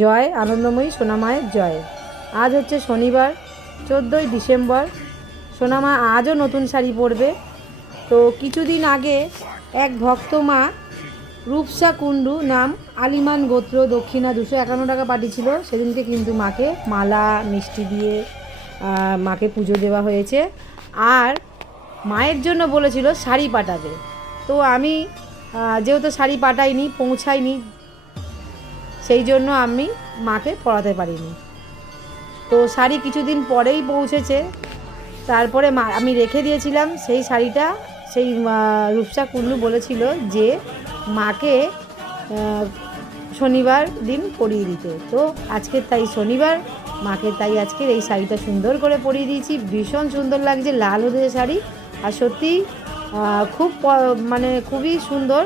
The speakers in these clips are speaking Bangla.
জয় আনন্দময়ী সোনামায়ের জয়। আজ হচ্ছে শনিবার 14ই ডিসেম্বর। সোনামা আজও নতুন শাড়ি পরবে। তো কিছুদিন আগে এক ভক্ত মা রূপসা কুণ্ডু নাম আলিমান গোত্র দক্ষিণা 251 টাকা পাঠিয়েছিল। সেদিনকে কিন্তু মাকে মালা মিষ্টি দিয়ে মাকে পুজো দেওয়া হয়েছে। আর মায়ের জন্য বলেছিল শাড়ি পাঠাবে। তো আমি যেহেতু শাড়ি পাঠাইনি, পৌঁছাইনি, সেই জন্য আমি মাকে পরাতে পারিনি। তো শাড়ি কিছুদিন পরেই পৌঁছেছে। তারপরে আমি রেখে দিয়েছিলাম সেই শাড়িটা। সেই রূপসা কুণ্ডু বলেছিল যে মাকে শনিবার দিন পরিয়ে দিতে। তো আজকে তাই শনিবার, মাকে তাই আজকের এই শাড়িটা সুন্দর করে পরিয়ে দিয়েছি। ভীষণ সুন্দর লাগছে, লাল হলুদের শাড়ি। আর সত্যি খুবই সুন্দর।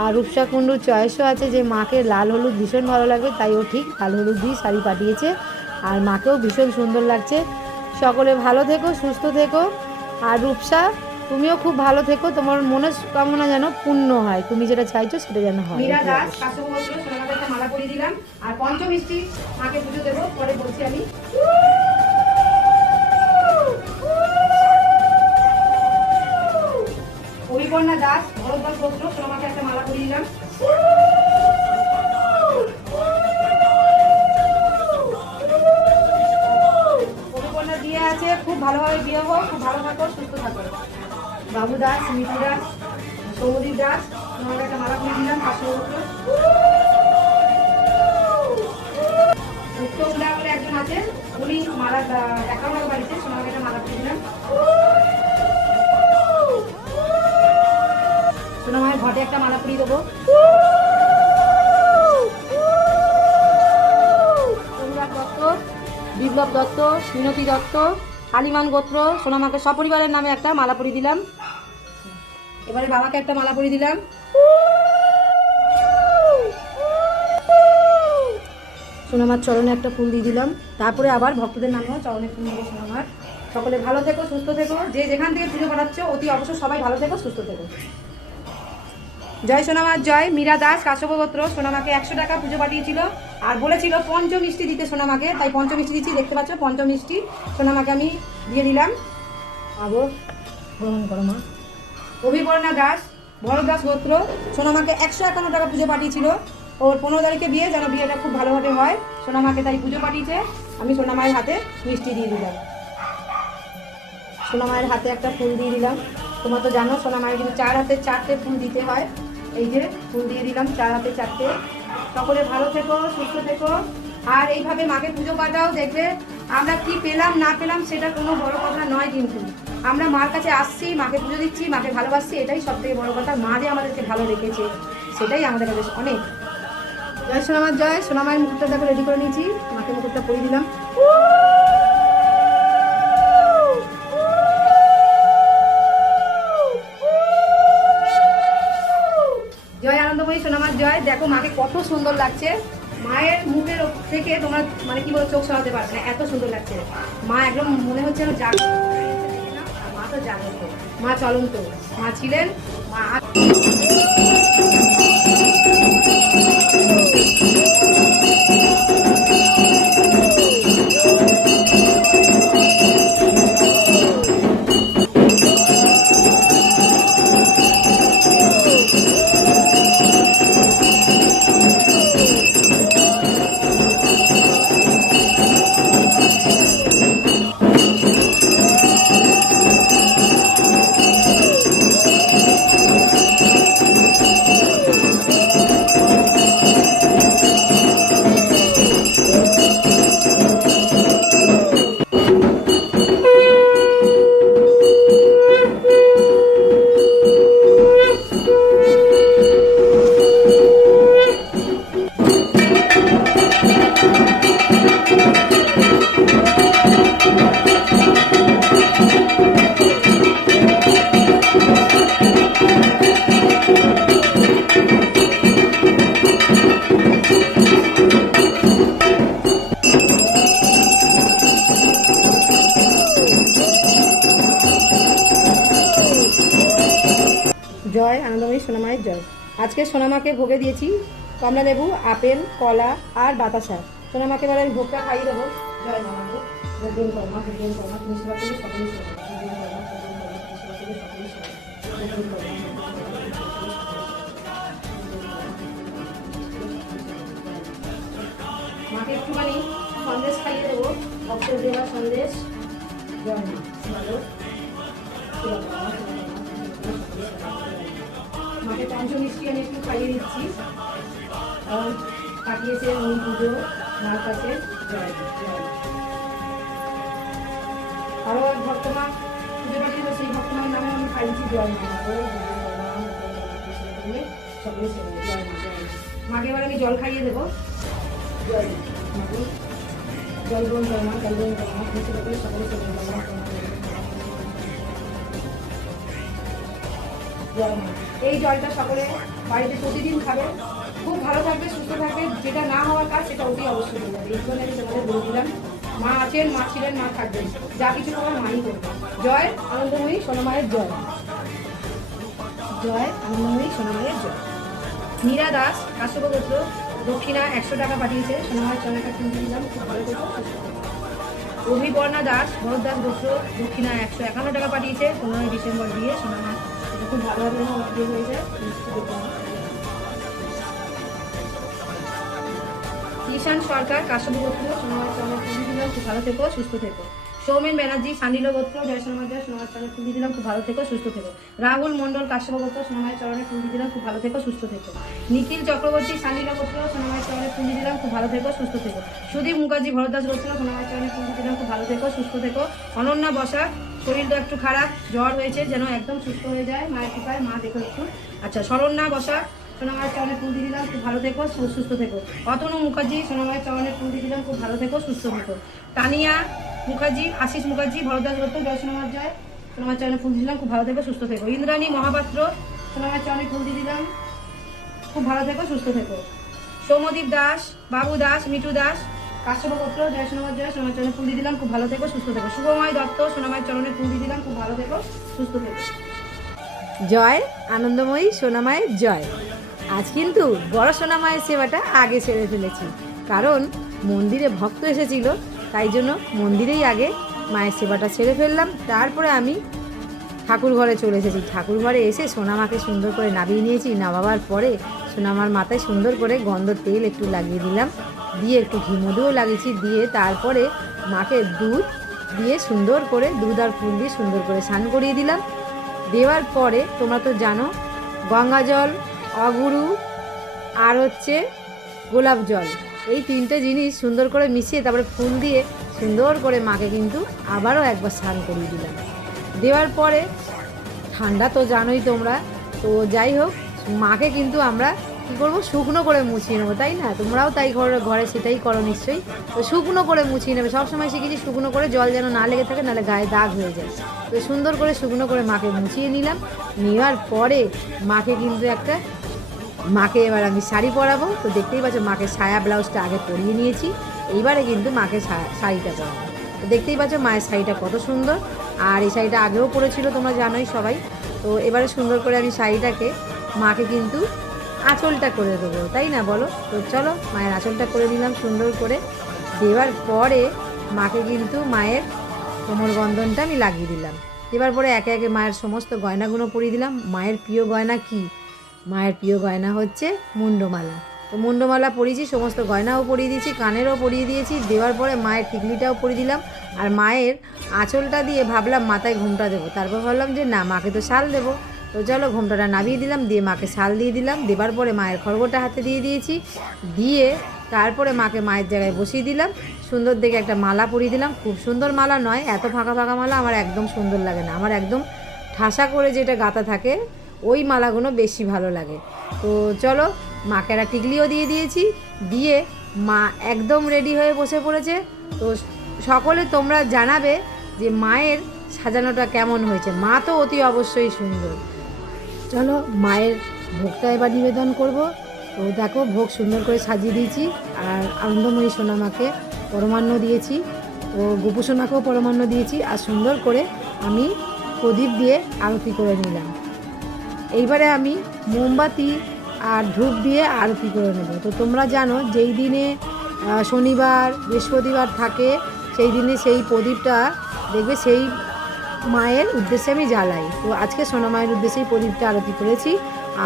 আর রূপসা কুণ্ডুর চয়েসও আছে যে মাকে লাল হলুদ ভীষণ ভালো লাগবে, তাই ও ঠিক লাল হলুদ দিয়ে শাড়ি পাঠিয়েছে। আর মাকেও ভীষণ সুন্দর লাগছে। সকলে ভালো থেকো, সুস্থ থেকো। আর রূপসা, তুমিও খুব ভালো থেকো। তোমার মনস্কামনা যেন পূর্ণ হয়, তুমি যেটা চাইছো সেটা যেন হয়। মীরা দাস কাশ্যপগোত্র সোনামাকে একটা মালা পরিয়ে দিলাম। আর পঞ্চমিষ্টি মাকে পুজো দেবো, পরে বলছি আমি। অভিপর্ণা দাস ভরদ্বাজ গোত্র সোনামাকে একটা মালা পরিয়ে দিলাম। অভিপর্ণা দিয়ে আছে, খুব ভালোভাবে বিয়ে হোক, খুব ভালো থাকো, সুস্থ থাকো। বাবু দাস, মিঠু দাস, সৌমদীপ দাস সোনামাকে একটা মালা পরিয়ে দিলাম। কাশ্যপগোত্র উত্তমদা বলে একজন আছেন, উনি মালা 51 টাকা বাড়িতে সোনামাকে একটা মালা পরিয়ে দিলাম। সোনামায়ের ঘটে একটা মালা পরিয়ে দেবো। অনুরাগ দত্ত, বিপ্লব দত্ত, মিনতি দত্ত, আলিমান গোত্র সোনামাকে সপরিবারের নামে একটা মালা পরিয়ে দিলাম। এবারে বাবাকে একটা মালা পরিয়ে দিলাম। সোনামার চরণে একটা ফুল দিয়ে দিলাম। তারপরে আবার ভক্তদের নামেও চরণে ফুল দেবো সোনামার। সকলে ভালো থেকো, সুস্থ থেকো। যে যেখান থেকে পুজো পাঠাচ্ছ অতি অবশ্যই সবাই ভালো থেকো, সুস্থ থেকো। জয় সোনামার জয়। মীরা দাস কাশ্যপগোত্র সোনামাকে 100 টাকা পুজো পাঠিয়েছিল আর বলেছিল পঞ্চমিষ্টি দিতে সোনামাকে, তাই পঞ্চমিষ্টি দিচ্ছি। দেখতে পাচ্ছ পঞ্চমিষ্টি সোনামাকে আমি দিয়ে দিলাম। আবার গ্রহণ করো মা। অভিপর্ণা দাস ভরদ্বাজ গোত্র সোনামাকে 151 টাকা পুজো পাঠিয়েছিল। ওর 15 তারিখে বিয়ে, যেন বিয়েটা খুব ভালোভাবে হয়। সোনামাকে তাই পুজো পাঠিয়েছে। আমি সোনামায়ের হাতে মিষ্টি দিয়ে দিলাম। সোনামায়ের হাতে একটা ফুল দিয়ে দিলাম। তোমরা তো জানো সোনামায়ের কিন্তু 4 হাতে 4টে ফুল দিতে হয়। এই যে ফুল দিয়ে দিলাম 4 হাতে 4টে। সকলে ভালো থেকো, সুস্থ থেকো। আর এইভাবে মাকে পুজো পাঠাও। দেখবে আমরা কি পেলাম না পেলাম সেটা কোনো বড় কথা নয়, কিন্তু আমরা মার কাছে আসছি, মাকে পুজো দিচ্ছি, মাকে ভালোবাসছি, এটাই সব থেকে বড় কথা। মা যে আমাদেরকে ভালো রেখেছে সেটাই আমাদের কাছে অনেক। জয় সোনামার জয়। সোনামায়ের মুকুটটা দেখো রেডি করে নিয়েছি, মাকে মুকুটটা পরিয়ে দিলাম। জয় আনন্দময়ী সোনামার জয়। দেখো মাকে কত সুন্দর লাগছে। মায়ের মুখের থেকে তোমার কি বলো, চোখ সরাতে পারবে না, এত সুন্দর লাগছে। মা একদম মনে হচ্ছে না জাগ্রত। মা তো জাগ্রত, মা চলন্ত। মা ছিলেন, মা জয় আনন্দময়ী সোনামায়ের জয়। আজকে সোনামাকে ভোগে দিয়েছি কমলা লেবু, আপেল, কলা আর বাতাসা। সোনামাকে এবার আমি ভোগটা খাইয়ে দেবো। জয় মা মাকে ভোজন কর্মা ভোজন কর্মা তুমি সেবা করলে সকলেই সেবা করো। ভোজন কর্মা ভোজন কর্মা তুমি সেবা করলে সকলেই সেবা করো। ভোজন কর্মা মাকে একটুখানি সন্দেশ খাইয়ে দেবো, ভক্তের দেওয়া সন্দেশ। জয় মা ভালো মাকে পঞ্চমিষ্টি আমি একটু খাইয়ে দিচ্ছি, কারণ পাঠিয়েছে ওই পুজো মার কাছে। জয় জয়। আরও এক ভক্তমা পুজো পাঠিয়েছে, সেই ভক্তমার নামে আমি খাইয়েছি। জয় মা সকলে সেবা। জয় মা জয়। মাকে এবার আমি জল খাইয়ে দেবো। জয় মাকে জল গ্রহণ করে মা, জল গ্রহণ করে মা, তুমি সেবা করে সকলে সেবা। জয় মা। এই জলটা সকলে বাড়িতে প্রতিদিন খাবে, খুব ভালো থাকবে, সুস্থ থাকবে। যেটা না হওয়ার কাজ সেটা অতি অবশ্যই হয়ে যাবে। এই জন্য আমি তোমাদের বলে দিলাম, মা আছেন, মা ছিলেন, মা থাকবেন, যা কিছু করার মাই করবে। জয় আনন্দময়ী সোনামায়ের জয়। জয় আনন্দময়ী সোনামায়ের জয়। মীরা দাস কাশ্যপ গোত্র দক্ষিণা 100 টাকা পাঠিয়েছে, সোনামায়ের চরণে কিনতে দিলাম, খুব ভালো থেকো। অভিবর্ণা দাস ভরদাস গোত্র দক্ষিণা 151 টাকা পাঠিয়েছে, 15 ডিসেম্বর দিয়ে সোনামা খুব ভালোভাবে বিয়ে হয়ে যায়। ঈশান সরকার কাশ্যপ গোত্র সোনামায়ের চরণে কিনতে দিলাম, খুব ভালো থেকো, সুস্থ থেকো। সৌমেন ব্যানার্জি সান্ডিল গোত্র জয় সোনামার জয়, সোনামায়ের চরণে ফুল দিলাম, খুব ভালো থেকো, সুস্থ থেকো। রাহুল মণ্ডল কাশ্যপ গোত্র সোনামায়ের চরণে ফুল দিলাম, খুব ভালো থেকো, সুস্থ থেকো। নিখিল চক্রবর্তী সান্ডিল গোত্র সোনামায়ের চরণে ফুল দিলাম, খুব ভালো থেকো, সুস্থ থেকো। সুদীপ মুখার্জি ভরদাস গোত্র সোনামায়ের চরণে ফুল দিলাম, খুব ভালো থেকো, সুস্থ থেকো। অনন্যা বসাক শরীরটা একটু খারাপ, জ্বর হয়েছে, যেন একদম সুস্থ হয়ে যায় মায়ের কৃপায়, মা দেখো একটু। আচ্ছা, শরণ্যা বসাক সোনামায়ের চরণে ফুল দিয়ে দিলাম, খুব ভালো থেকো, সুস্থ থেকো। অতনু মুখার্জি সোনামায়ের চরণে ফুল দিয়ে দিলাম, খুব ভালো থেকো, সুস্থ থেকো। তানিয়া মুখার্জি আশিস মুখার্জি ভরদাস গোত্র জয় সোনামার জয়, সোনামায়ের চরণে ফুল দিলাম, খুব ভালো থেকো, সুস্থ থেকো। ইন্দ্রাণী মহাপাত্র সোনামায়ের চরণে ফুল দিয়ে দিলাম, খুব ভালো থেকো, সুস্থ থেকো। সৌমদীপ দাস, বাবু দাস, মিঠু দাস কাশ্যপ গোত্র জয় সোনামার জয়, সোনামায়ের চরণে ফুল দিয়ে দিলাম, খুব ভালো থেকো, সুস্থ থেকো। শুভময় দত্ত সোনামায়ের চরণে ফুল দিয়ে দিলাম, খুব ভালো থেকো, সুস্থ থেকো। জয় আনন্দময়ী সোনামায়ের জয়। আজ কিন্তু বড় সোনামায়ের সেবাটা আগে সেরে ফেলেছি, কারণ মন্দিরে ভক্ত এসেছিল, তাই জন্য মন্দিরেই আগে মায়ের সেবাটা সেরে ফেললাম। তারপরে আমি ঠাকুর ঘরে চলে এসেছি। ঠাকুর ঘরে এসে সোনামাকে সুন্দর করে নামিয়ে নিয়েছি। নামাবার পরে সোনামার মাথায় সুন্দর করে গন্ধ তেল একটু লাগিয়ে দিলাম, দিয়ে একটু ঘি মধুও লাগিয়েছি, দিয়ে তারপরে মাকে দুধ দিয়ে সুন্দর করে দুধ আর ফুল দিয়ে সুন্দর করে স্নান করিয়ে দিলাম। দেওয়ার পরে তোমরা তো জানো, গঙ্গা জল, অগুরু আর হচ্ছে গোলাপ জল, এই 3টে জিনিস সুন্দর করে মিশিয়ে তারপরে ফুল দিয়ে সুন্দর করে মাকে কিন্তু আবারও একবার স্নান করিয়ে দিলাম। দেওয়ার পরে ঠান্ডা তো জানোই তোমরা, তো যাই হোক, মাকে কিন্তু আমরা কী করবো, শুকনো করে মুছিয়ে নেবো, তাই না? তোমরাও তাই ঘরে সেটাই করো নিশ্চয়ই। তো শুকনো করে মুছিয়ে নেবে, সবসময় শিখেছি শুকনো করে, জল যেন না লেগে থাকে, নাহলে গায়ে দাগ হয়ে যায়। তো সুন্দর করে শুকনো করে মাকে মুছিয়ে নিলাম। নেওয়ার পরে মাকে এবার আমি শাড়ি পরাবো। তো দেখতেই পাচ্ছ, মাকে সায়া ব্লাউজটা আগে পরিয়ে নিয়েছি, এইবারে কিন্তু মাকে শাড়িটা পরাবো। তো দেখতেই পাচ্ছ মায়ের শাড়িটা কত সুন্দর, আর এই শাড়িটা আগেও পরেছিল, তোমরা জানোই সবাই। তো এবারে সুন্দর করে আমি শাড়িটাকে মাকে কিন্তু আঁচলটা করে দেবো, তাই না বলো? তো চলো মায়ের আঁচলটা করে নিলাম সুন্দর করে। দেওয়ার পরে মাকে কিন্তু মায়ের কোমর বন্ধনটা আমি লাগিয়ে দিলাম। এবার পরে একে একে মায়ের সমস্ত গয়নাগুলো পরিয়ে দিলাম। মায়ের প্রিয় গয়না কি? মায়ের প্রিয় গয়না হচ্ছে মুন্ডমালা। তো মুন্ডমালা পরিয়েছি, সমস্ত গয়নাও পরিয়ে দিয়েছি, কানেরও পরিয়ে দিয়েছি। দেওয়ার পরে মায়ের টিকলিটাও পরিয়ে দিলাম, আর মায়ের আঁচলটা দিয়ে ভাবলাম মাথায় ঘোমটা দেবো। তারপর ভাবলাম যে না, মাকে তো শাল দেবো। তো চলো ঘোমটাটা নামিয়ে দিলাম, দিয়ে মাকে শাল দিয়ে দিলাম। দেবার পরে মায়ের খড়গটা হাতে দিয়ে দিয়েছি, দিয়ে তারপরে মাকে মায়ের জায়গায় বসিয়ে দিলাম। সুন্দর দেখে একটা মালা পরিয়ে দিলাম। খুব সুন্দর মালা নয়, এত ফাঁকা ফাঁকা মালা আমার একদম সুন্দর লাগে না। আমার একদম ঠাসা করে যেটা গাঁথা থাকে ওই মালাগুলো বেশি ভালো লাগে। তো চলো, মাকে একটা টিকলিও দিয়ে দিয়েছি, দিয়ে মা একদম রেডি হয়ে বসে পড়েছে। তো সকলে তোমরা জানাবে যে মায়ের সাজানোটা কেমন হয়েছে। মা তো অতি অবশ্যই সুন্দর। চলো মায়ের ভোগটা এবার নিবেদন করব। তো দেখো, ভোগ সুন্দর করে সাজিয়ে দিয়েছি, আর আনন্দময়ী সোনামাকে পরমান্ন দিয়েছি, ও গোপু সোনাকেও পরমান্ন দিয়েছি, আর সুন্দর করে আমি প্রদীপ দিয়ে আরতি করে নিলাম। এইবারে আমি মোমবাতি আর ধূপ দিয়ে আরতি করে নেব। তো তোমরা জানো যেই দিনে শনিবার বৃহস্পতিবার থাকে সেই দিনে সেই প্রদীপটা দেখবে সেই মায়ের উদ্দেশ্যে আমি জ্বালাই। তো আজকে সোনা মায়ের উদ্দেশ্যেই প্রদীপটা আরতি করেছি।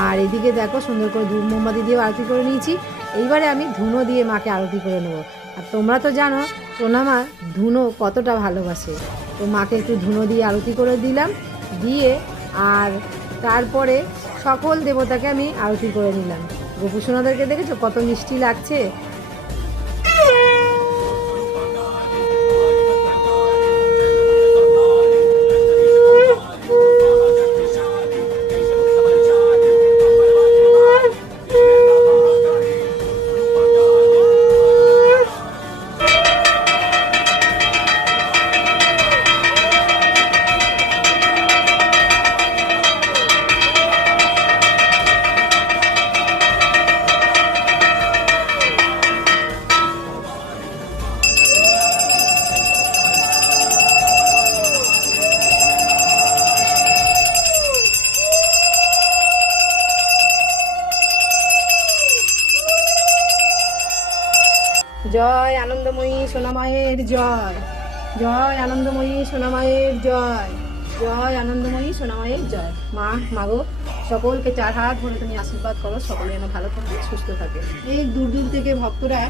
আর এদিকে দেখো সুন্দর করে ধূপ মোমবাতি দিয়েও আরতি করে নিয়েছি। এইবারে আমি ধুনো দিয়ে মাকে আরতি করে নেবো। আর তোমরা তো জানো সোনা মা ধুনো কতটা ভালোবাসে। তো মাকে একটু ধুনো দিয়ে আরতি করে দিলাম, দিয়ে আর তারপরে সকল দেবতাকে আমি আরতি করে নিলাম। গোপু সোনাদেরকে দেখেছো কত মিষ্টি লাগছে। জয় আনন্দময়ী সোনামায়ের জয়, জয় আনন্দময়ী সোনামায়ের জয়, জয় আনন্দময়ী সোনামায়ের জয়। মা মাগো সকলকে 4 হাত ভরে তুমি আশীর্বাদ করো, সকলে যেন ভালো থাকে সুস্থ থাকে। এই দূর দূর থেকে ভক্তরা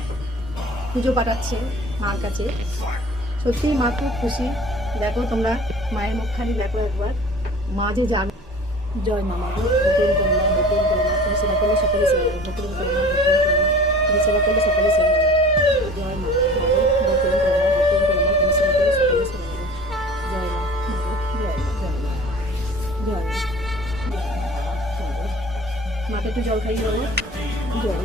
পুজো পাঠাচ্ছে মার কাছে, সত্যি মা খুব খুশি। দেখো তোমরা মায়ের মুখখানি দেখো একবার, মা যে জাগ। জয় মা মাগো, বকুল করমা বকুল করমা, তুমি সেবা করলে সকলে সেবা করো, বকুল করমা বকুল করমা, তুমি সেবা করলে সকলে সেবা করো। জয় মা মাগো, বকুল করমা বকুল করমা, তুমি সেবা করলে সকলে সেবা করো। জয় মা মাগো, জয় মা জয় মা জয় মা। মাকে একটু জল খাইয়ে দেবো। জল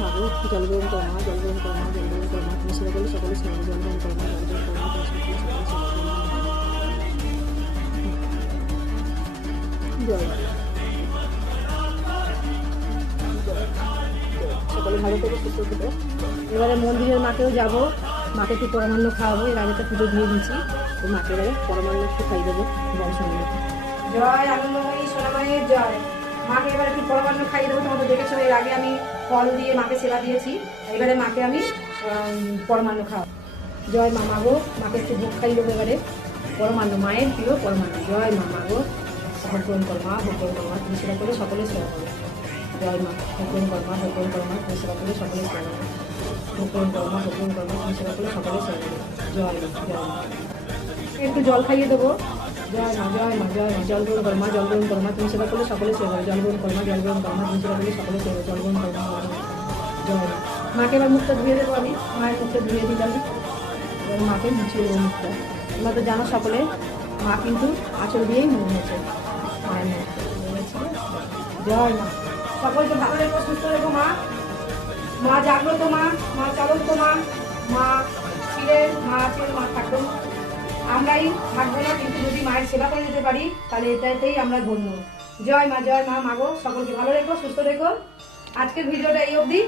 মাগো, জল গ্রহণ করমা জল গ্রহণ করমা জল গ্রহণ করমা, তুমি সেবা করলে সকলে সেবা করো। জল গ্রহণ করমা জল গ্রহণ করমা, তুমি সেবা করলে সকলে সেবা করো। জয় মা। সকলে ভালো থেকে সুস্থ থেকে। এবারে মন্দিরের মাকেও যাব, মাকে একটু পরমান্ন খাওয়াবো। এর আগে তো পুজো দিয়ে দিয়েছি, তো মাকে এবারে পরমান্ন একটু খাইয়ে দেবো বংশ নিয়ে। জয় আনন্দময়ী সোনামায়ের জয়। মাকে এবার একটু পরমান্ন খাইয়ে দেবো। তোমাদের দেখেছো এর আগে আমি ফল দিয়ে মাকে সেবা দিয়েছি, এবারে মাকে আমি পরমান্ন খাওয়াবো। জয় মা মাগো, মাকে একটু ভোগ খাইয়ে দেবো এবারে পরমান্ন, মায়ের প্রিয় পরমান্ন। জয় মা মাগো, ভোগ কর্মা ভোগ কর্মা, তুমি সেবা করে সকলে সেবা করো। জয় মা, ভোগ কর্মা ভোগ কর্মা, তুমি সেবা করে সকলে সেবা করো। ভোগ কর্মা ভোগ কর্মা, তুমি সেবা করে সকলে সেবা করো। জয় মা জয় মা। একটু জল খাইয়ে দেবো। জয় মা জয় মা জয় মা। জল গ্রহণ কর্মা জল গ্রহণ কর্মা, তুমি সেবা করলে সকলে সেবা করো। জল গ্রহণ কর্মা জল গ্রহণ কর্মা, তুমি সেবা করলে সকলে সেবা করো। জল গ্রহণ কর্মা জয় মা। মাকে এবার মুখটা ধুয়ে দেবো আমি, মায়ের মুখটা ধুয়ে দিলাম। এবার মাকে মুছিয়ে দেবো মুখটা। তোমরা তো জানো সকলে মা কিন্তু আঁচল দিয়েই মুখ মুছে মায়ের মুখ। জয় মা। সকলকে ভালো রেখো সুস্থ রেখো মা। মা জাগ্রত মা, মা চলন্ত মা, মা ছিলেন, মা আছেন, মা থাকবেন। আমরাই থাকবো না, কিন্তু যদি মায়ের সেবা করে যেতে পারি তাহলে এটাতেই আমরা ধন্য। জয় মা মাগো, সকলকে ভালো রেখো সুস্থ রেখো। আজকের ভিডিওটা এই অবধি।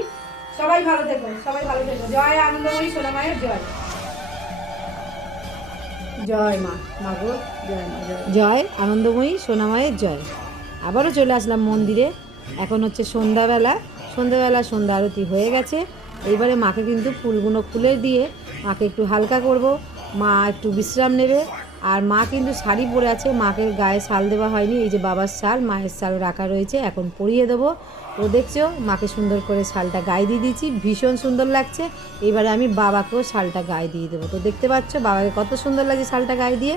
সবাই ভালো থেকো, সবাই ভালো থেকো। জয় আনন্দময়ী সোনামায়ের জয়। জয় মা মাগো, জয় মা জয়। জয় আনন্দময়ী সোনামায়ের জয়। আবারও চলে আসলাম মন্দিরে। এখন হচ্ছে সন্ধ্যাবেলা, সন্ধ্যা আরতি হয়ে গেছে। এইবারে মাকে কিন্তু ফুলগুলো খুলে দিয়ে মাকে একটু হালকা করব। মা একটু বিশ্রাম নেবে। আর মা কিন্তু শাড়ি পরে আছে, মাকে গায়ে শাল দেওয়া হয়নি। এই যে বাবার শাল, মায়ের শাল রাখা রয়েছে, এখন পরিয়ে দেবো। তো দেখছো মাকে সুন্দর করে শালটা গায়ে দিয়ে দিয়েছি, ভীষণ সুন্দর লাগছে। এবারে আমি বাবাকেও শালটা গায়ে দিয়ে দেবো। তো দেখতে পাচ্ছ বাবাকে কত সুন্দর লাগছে শালটা গায়ে দিয়ে।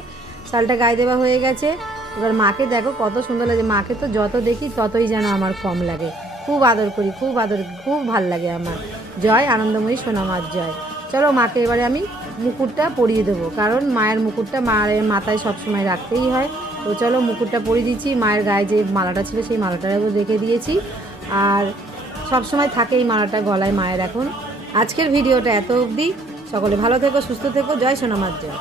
শালটা গায়ে দেওয়া হয়ে গেছে। এবার মাকে দেখো কত সুন্দর লাগে। মাকে তো যত দেখি ততই যেন আমার কম লাগে। খুব আদর করি, খুব ভাল লাগে আমার। জয় আনন্দময়ী সোনামার জয়। চলো মাকে এবারে আমি মুকুটটা পরিয়ে দেবো, কারণ মায়ের মুকুটটা মায়ের মাথায় সবসময় রাখতেই হয়। তো চলো মুকুটটা পরিয়ে দিচ্ছি। মায়ের গায়ে যে মালাটা ছিল সেই মালাটা রেখে দিয়েছি, আর সবসময় থাকে এই মালাটা গলায় মায়ের। এখন আজকের ভিডিওটা এত অবধি। সকলে ভালো থেকো সুস্থ থেকো। জয় সোনামার জয়।